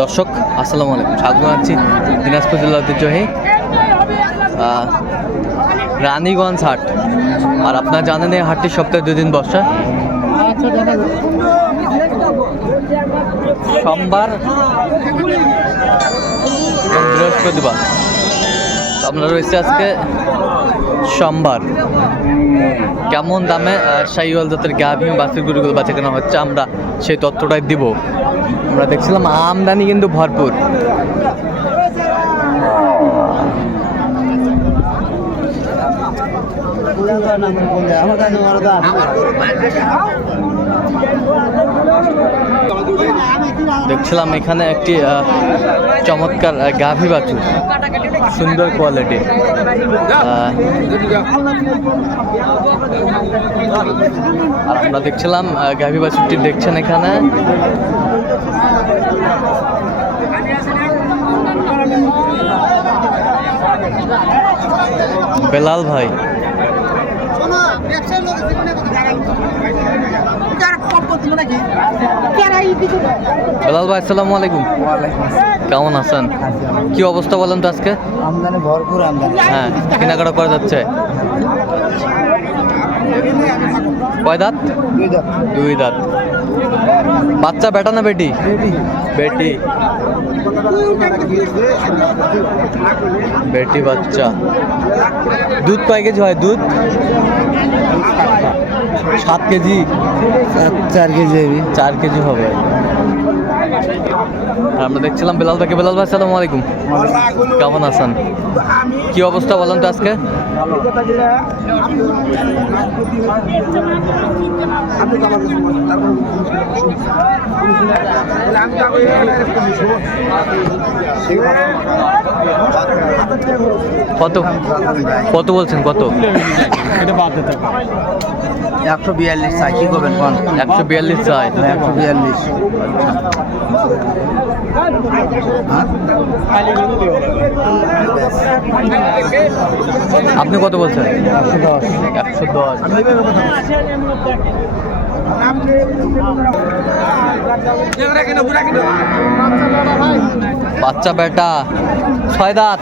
দর্শক, আসসালামু আলাইকুম। স্বাগত জানাচ্ছি দিনাজপুর জেলা ঐতিহ্যবাহী রানীগঞ্জ হাট। আর আপনারা জানেন এই হাটটি সপ্তাহে দুদিন বসে। সোমবার বৃহস্পতিবার। আমরা রয়েছে আজকে সোমবার। কেমন দামে শাহিওয়াল জাতের গাভী বাসির গরুগুলো বাচ্চা কেনা হচ্ছে আমরা সেই তথ্যটাই দিব। আমরা দেখছিলাম আমদানি কিন্তু ভরপুর। দেখছিলাম এখানে একটি চমৎকার গাভী বাছুর। সুন্দর কোয়ালিটি আর আমরা দেখছিলাম গাভী বাছুরটি দেখছেন এখানে। বেলাল ভাই। বেলাল ভাই আসসালামু আলাইকুম। কেমন আছেন? কি অবস্থা বলেন তো আজকে? আমদানি ভরপুর আমদানি। হ্যাঁ কেনাকাটা করা যাচ্ছে। কয় দাঁত? দুই দাঁত। বাচ্চা বেটা না বেটি। বেটি। বেটি বাচ্চা। দুধ কয় কেজি হয়? দুধ? সাত কেজি? চার কেজি চার কেজি হবে। আমরা দেখছিলাম বেলাল ভাইকে। বেলাল ভাই সালাম আলাইকুম। কেমন আছেন? কি অবস্থা বলেন তো আজকে? কত? কত বলছেন কত? একশো বিয়াল্লিশ চাই কি করবেন কোন? একশো বিয়াল্লিশ চাই। একশো বিয়াল্লিশ। আপনি কত বলছেন? একশো দশ। একশো দশ। বাচ্চা বেটা। ছয় দাঁত।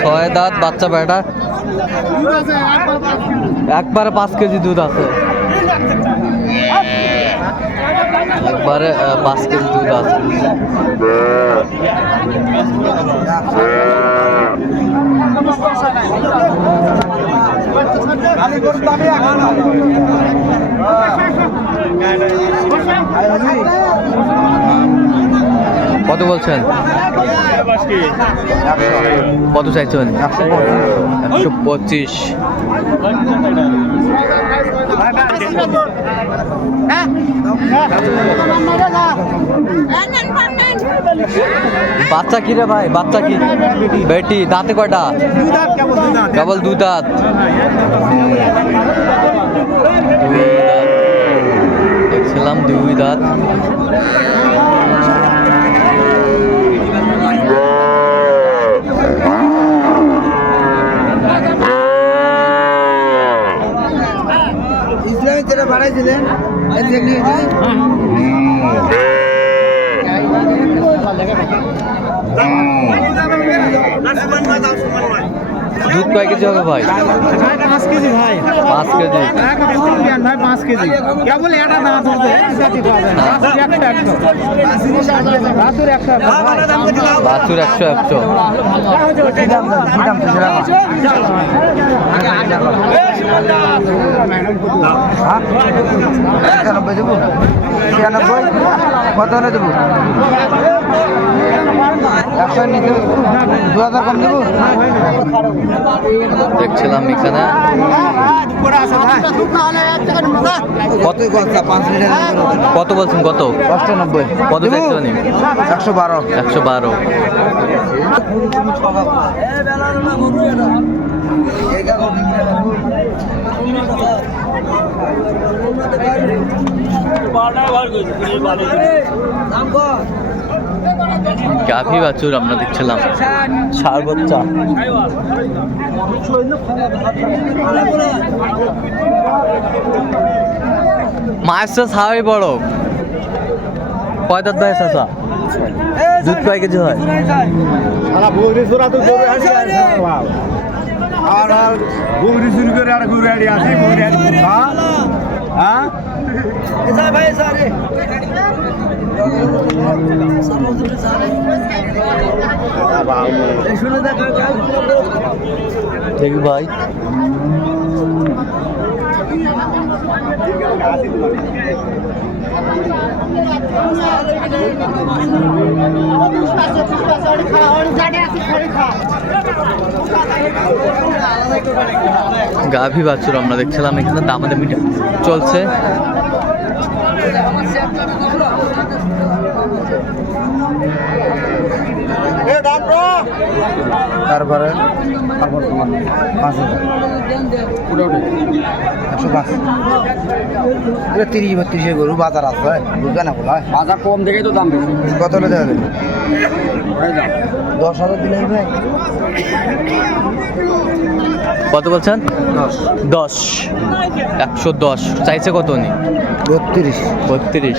ছয় দাঁত বাচ্চা বেটা। একবারে পাঁচ কেজি দুধ আছে। একবারে পাঁচ কেজি দুধ আছে। দামি কত বলছেন? কত চাইছেন? একশো পঁচিশ। বাচ্চা কি রে ভাই? বাচ্চা কি? বেটি, দাঁতে কটা কেবল দু দাঁত। দেখছিলাম দুই দাঁত। যেটা বাড়াইছিলেন দুধ কয় কেজি হবে ভাই? পাঁচ কেজি। ভাই পাঁচ কেজি ভাই পাঁচ কেজি কেবল এটা একশো বাসুর একশো। একশো বাছুর একশো একশো একানব্বই দেবো? ছিয়ানব্বই কত হলে দেবো? একশো নিতে দু হাজার কম দেবো? দেখছিলাম এখানে। কত পাঁচ লিটার কত বলছেন? কত? অষ্টানব্বই। কত চাইছেন একশো বারো। একশো বারো। গাভী বাছুর আমরা দেখছিলাম। সার বাচ্চা মাছ তো ছাওয়াই বড়। কয় দাঁত ভাই চাচা। দুধ কয় কেজি হয়? গরু আর আর বৌরি চুরি করে আর গরু হাঁড়ি আছে গরু হাঁড়ি হ্যাঁ? হ্যাঁ দেখি ভাই। গাভী আমরা দেখছিলাম এখানে দামাদামি চলছে। তারপরে? তারপর তোমার পাঁচ হাজার। একশো পাঁচ। এটা তিরিশ বত্রিশে গরু বাজার আছে বুঝবে না বলা বাজার কম দেখেই তো দাম বেশি। কত হলে দেওয়া যাবে? দশ হাজার দিলে ভাই কত বলছেন? দশ। দশ। একশো দশ। চাইছে কত নি বত্রিশ। বত্রিশ।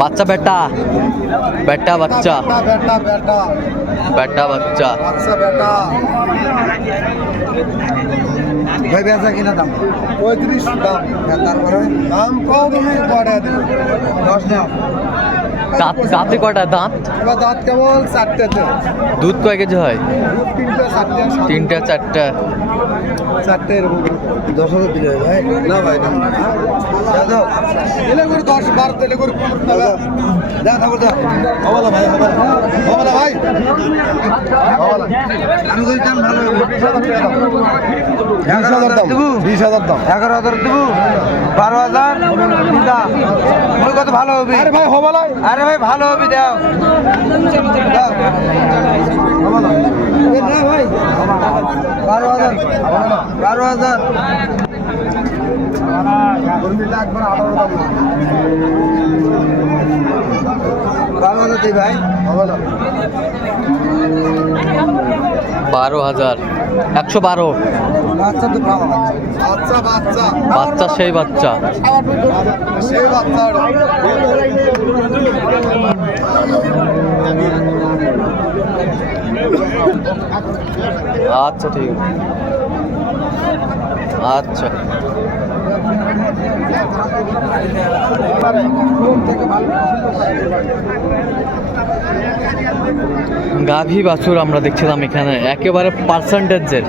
বাচ্চা বেটা বেটা বাচ্চা বেটা বেটা বেটা বাচ্চা আচ্ছা বেটা ভাই বেচা কিনা দাম পঁয়ত্রিশ দাম তারপরে দাম কম তুমি পরে দশ দাম দাঁত দাঁতে কটা দাঁত দাঁত? কেবল চারটে দুধ কয় কেজি হয়? তিনটা চারটে। চারটা এরকম দশ হাজার দিলে ভাই। না ভাই না এলে করে দশ বারো তেলে করে যা ঠাকুর যা। হবালা ভাই হবালা হবালা ভাই। আমি কই দাম ভালো বিশ হাজার দাম। বিশ হাজার দাম। এগারো হাজার দেবো। বারো হাজার। মনে কত ভালো হবে? আরে ভাই হবালা আরে ভাই ভালো হবে দাও। দাও। না ভাই। বারো হাজার। বারো হাজার। বারো হাজার দিই ভাই? বারো হাজার। একশো বারো। বাচ্চা সেই বাচ্চা। সেই বাচ্চা। আচ্ছা ঠিক আছে। আচ্ছা। গাভী বাছুর আমরা দেখছিলাম এখানে একেবারে পার্সেন্টেজের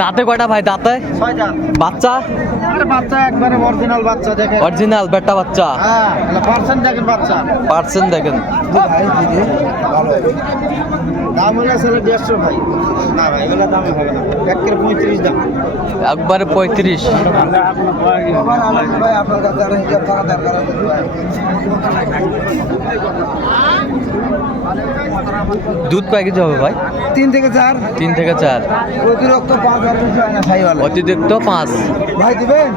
দাঁতে কয়টা ভাই দাঁতে? বাচ্চা? বাচ্চা একবারে অরিজিনাল বাচ্চা দেখে অরিজিনাল বেটা বাচ্চা? হ্যাঁ পার্সেন্ট দেখেন বাচ্চা। পার্সেন্ট দেখেন। দাম হলে আসলে দেড়শো ভাই। না ভাই এগুলো দামে হবে না। একের পঁয়ত্রিশ দাম। একবারে পঁয়ত্রিশ। দুধ কয় কেজি হবে ভাই? তিন থেকে চার। তিন থেকে চার। অতিরিক্ত পাঁচ ভাই দিবেন?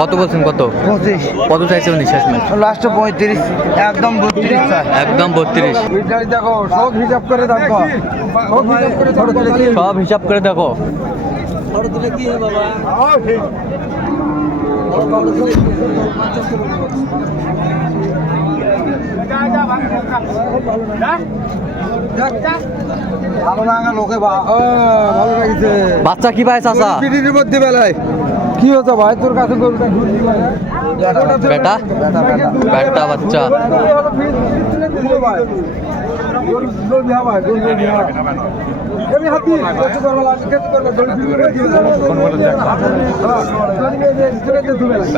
কত বলছেন কত? পঁচিশ। কত চাইছেন শেষ ম্যাচ লাস্টে পঁয়ত্রিশ। একদম বত্রিশ একদম বত্রিশ। দেখো। সব হিসাব করে দেখো। সব হিসাব হিসাব করে দেখো। ভালো লাগা লোকে বা- ও, ভালো লাগিছে। বাচ্চা কি পায় চাচা? পিটির মধ্যে বেলায়। কি হচ্ছে ভাই? তোর কাছে গরুটা বেটা? বেটা বাচ্চা। ভাই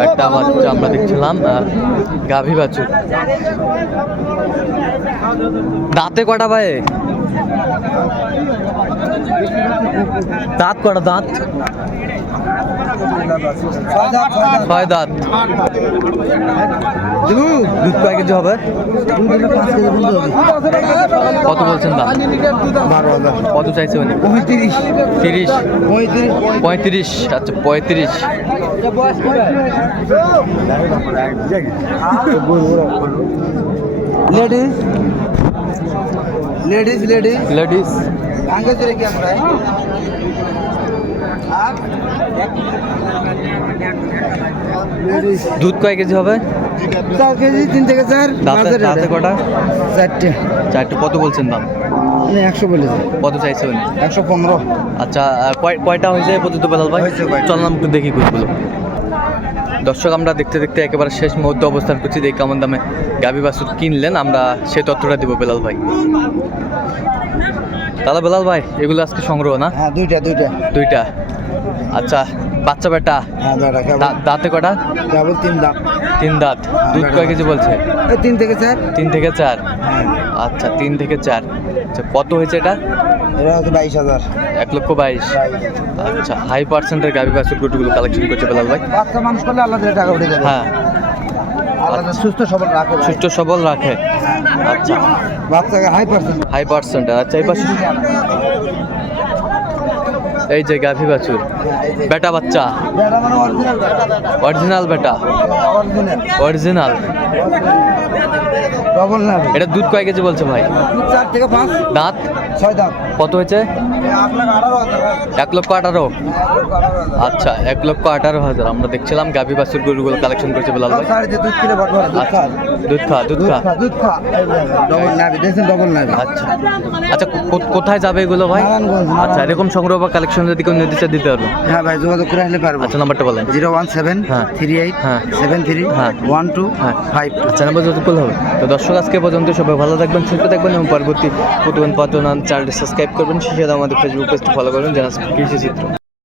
একটা বাচ্চা আমরা দেখছিলাম গাভী বাছুর। দাঁতে কটা ভাই? দাঁত কটা দাঁত? ছয় দাঁত দুধ কয় কেজি হবে কত বলছেন দাম? কত চাইছে উনি? পঁয়ত্রিশ। তিরিশ। পঁয়ত্রিশ। পঁয়ত্রিশ আচ্ছা পঁয়ত্রিশ। লেডিস লেডিস লেডিস লেডিস আঙ্গে চলে কি আমরা লেডিস দুধ কয় কেজি হবে? চার কেজি তিন থেকে চার দাঁতে। কটা? চারটে। চারটে। কত বলছেন দাম? একশো বলেছি। কত চাইছে উনি? একশো পনেরো। আচ্ছা কয়টা হয়েছে পর্যন্ত বেলাল ভাই? হয়েছে চল নাম একটু দেখি কুইগুলো দর্শক আমরা দেখতে দেখতে একেবারে শেষ মুহূর্তে অবস্থান করছি। দেখি কেমন দামে গাভী বাছুর কিনলেন। আমরা সেই তথ্যটা দিব বেলাল ভাই। তাহলে বেলাল ভাই এগুলো আজকে সংগ্রহ না? হ্যাঁ দুইটা দুইটা। দুইটা। আচ্ছা বাচ্চা বেটা? হ্যাঁ দাঁতে কটা? কেবল তিন দাঁত। তিন দাঁত। দুধ কয় কেজি বলছে? তিন থেকে চার। তিন থেকে চার? হ্যাঁ। আচ্ছা তিন থেকে চার। আচ্ছা কত হয়েছে এটা? এটা হচ্ছে বাইশ হাজার। এক লক্ষ বাইশ। আচ্ছা হাই পার্সেন্টের গাভী বাছুর গুটুগুলো কালেকশন করছে বেলাল ভাই? বাচ্চা মানুষ করলে আল্লাহ দিলে টাকা উঠে যাবে। হ্যাঁ। সুস্থ সবল রাখে সুস্থ সবল রাখে। আচ্ছা। বাচ্চাকে হাই পার্সেন্ট হাই পার্সেন্ট আচ্ছা এই পাশে এই যে গাভী বাছুর। বেটা বাচ্চা। অরিজিনাল বেটা। অরিজিনাল। এটা দুধ কয় কেজি বলছে ভাই? দাঁত? ছয় দাঁত। কত হয়েছে? এক লক্ষ আঠারো? আচ্ছা এক লক্ষ আঠারো হাজার। আমরা দেখছিলাম গাভী বাছুর গরুগুলো কালেকশন করছে বেলাল ভাই। দুধ আচ্ছা খা দুধ খা। দুধ খা আচ্ছা। আচ্ছা কোথায় যাবে এগুলো ভাই? আচ্ছা এরকম সংগ্রহ বা কালেকশন যদি কেউ নির্দিষ্ট দিতে পারব? হ্যাঁ ভাই যোগাযোগ করে আসলে পারব। আচ্ছা নাম্বারটা বলেন। জিরো ওয়ান সেভেন হ্যাঁ। থ্রি এইট হ্যাঁ। সেভেন থ্রি হ্যাঁ। ওয়ান টু হ্যাঁ। ফাইভ। আচ্ছা নাম্বার যত করলে হবে। তো দর্শক আজকে পর্যন্ত সবাই ভালো থাকবেন সুস্থ থাকবেন এবং পরবর্তী প্রতিবেদন পাঠান চ্যানেলটি সাবস্ক্রাইব করবেন। সেই সাথে আমাদের ফেসবুক পেজটি ফলো করবেন জানাস কৃষি চিত্র